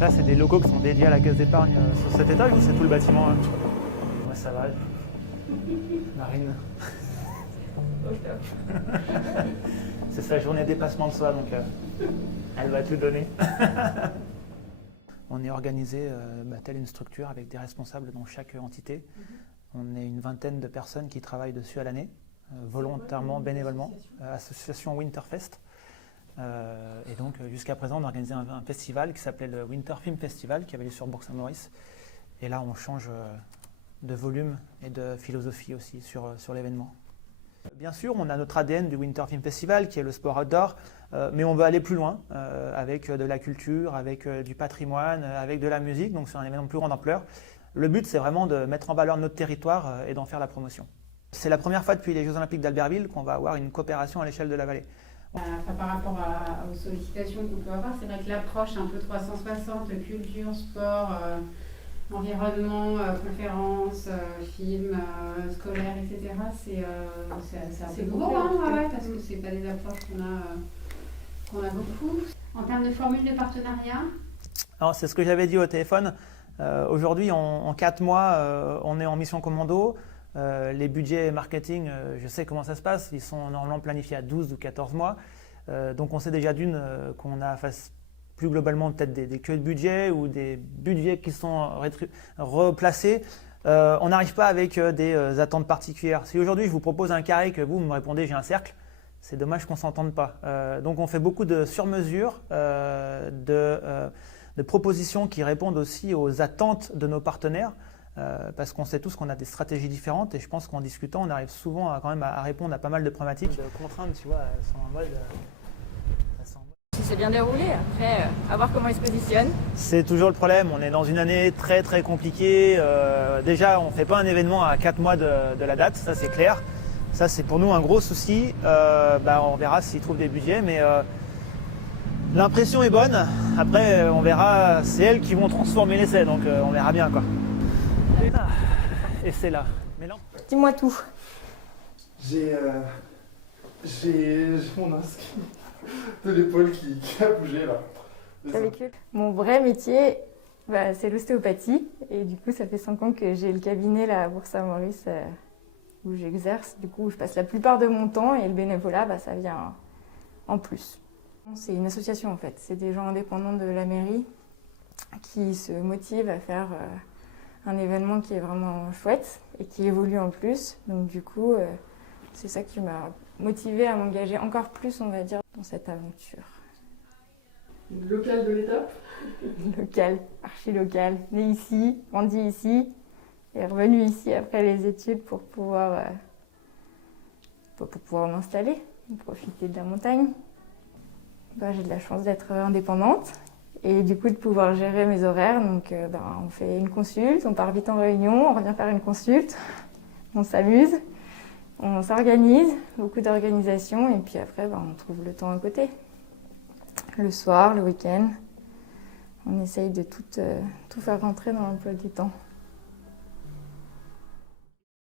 Là, c'est des locaux qui sont dédiés à la caisse d'épargne sur cet étage ou c'est tout le bâtiment hein? Ouais, ça va. Marine. C'est sa journée dépassement de soi, donc elle va tout donner. On est organisé telle une structure avec des responsables dans chaque entité. On est une vingtaine de personnes qui travaillent dessus à l'année, volontairement, bénévolement, association Winterfest. Et donc jusqu'à présent, on a organisé un festival qui s'appelait le Winter Film Festival, qui avait lieu sur Bourg-Saint-Maurice. Et là, on change de volume et de philosophie aussi sur l'événement. Bien sûr, on a notre ADN du Winter Film Festival, qui est le sport outdoor, mais on veut aller plus loin, avec de la culture, avec du patrimoine, avec de la musique, donc c'est un événement de plus grande ampleur. Le but, c'est vraiment de mettre en valeur notre territoire et d'en faire la promotion. C'est la première fois depuis les Jeux Olympiques d'Albertville qu'on va avoir une coopération à l'échelle de la vallée. Par rapport aux sollicitations qu'on peut avoir, c'est vrai que l'approche un peu 360, culture, sport, environnement, conférences, films, scolaires, etc. C'est nouveau, parce que c'est pas des approches qu'on a beaucoup. En termes de formule de partenariat, alors, c'est ce que j'avais dit au téléphone. Aujourd'hui, en 4 mois, on est en mission commando. Les budgets marketing, je sais comment ça se passe. Ils sont normalement planifiés à 12 ou 14 mois. Donc on sait déjà qu'on a face plus globalement peut-être des queues de budget ou des budgets qui sont replacés. On n'arrive pas avec des attentes particulières. Si aujourd'hui je vous propose un carré que vous me répondez j'ai un cercle, c'est dommage qu'on ne s'entende pas. Donc on fait beaucoup de sur-mesure, de propositions qui répondent aussi aux attentes de nos partenaires. Parce qu'on sait tous qu'on a des stratégies différentes et je pense qu'en discutant, on arrive souvent à répondre à pas mal de problématiques. De contraintes, tu vois, elles sont en mode... Si c'est bien déroulé, après, à voir comment ils se positionnent. C'est toujours le problème, on est dans une année très très compliquée. Déjà, on ne fait pas un événement à 4 mois de la date, ça c'est clair. Ça c'est pour nous un gros souci. On verra s'ils trouvent des budgets, mais l'impression est bonne. Après, on verra, c'est elles qui vont transformer l'essai, donc on verra bien quoi. Et c'est là. Mais non. Dis-moi tout. J'ai mon inscrit de l'épaule qui a bougé là. Mon vrai métier, c'est l'ostéopathie. Et du coup, ça fait 5 ans que j'ai le cabinet là, à Bourg-Saint-Maurice où j'exerce. Du coup, je passe la plupart de mon temps et le bénévolat, ça vient en plus. C'est une association en fait. C'est des gens indépendants de la mairie qui se motivent à faire un événement qui est vraiment chouette et qui évolue en plus. Donc du coup, c'est ça qui m'a motivée à m'engager encore plus, on va dire, dans cette aventure. Local de l'étape. Local, archi-local. Né ici, grandi ici et revenu ici après les études pour pouvoir m'installer, profiter de la montagne. J'ai de la chance d'être indépendante. Et du coup, de pouvoir gérer mes horaires. Donc, on fait une consulte, on part vite en réunion, on revient faire une consulte, on s'amuse, on s'organise, beaucoup d'organisation, et puis après, on trouve le temps à côté. Le soir, le week-end, on essaye de tout faire rentrer dans l'emploi du temps.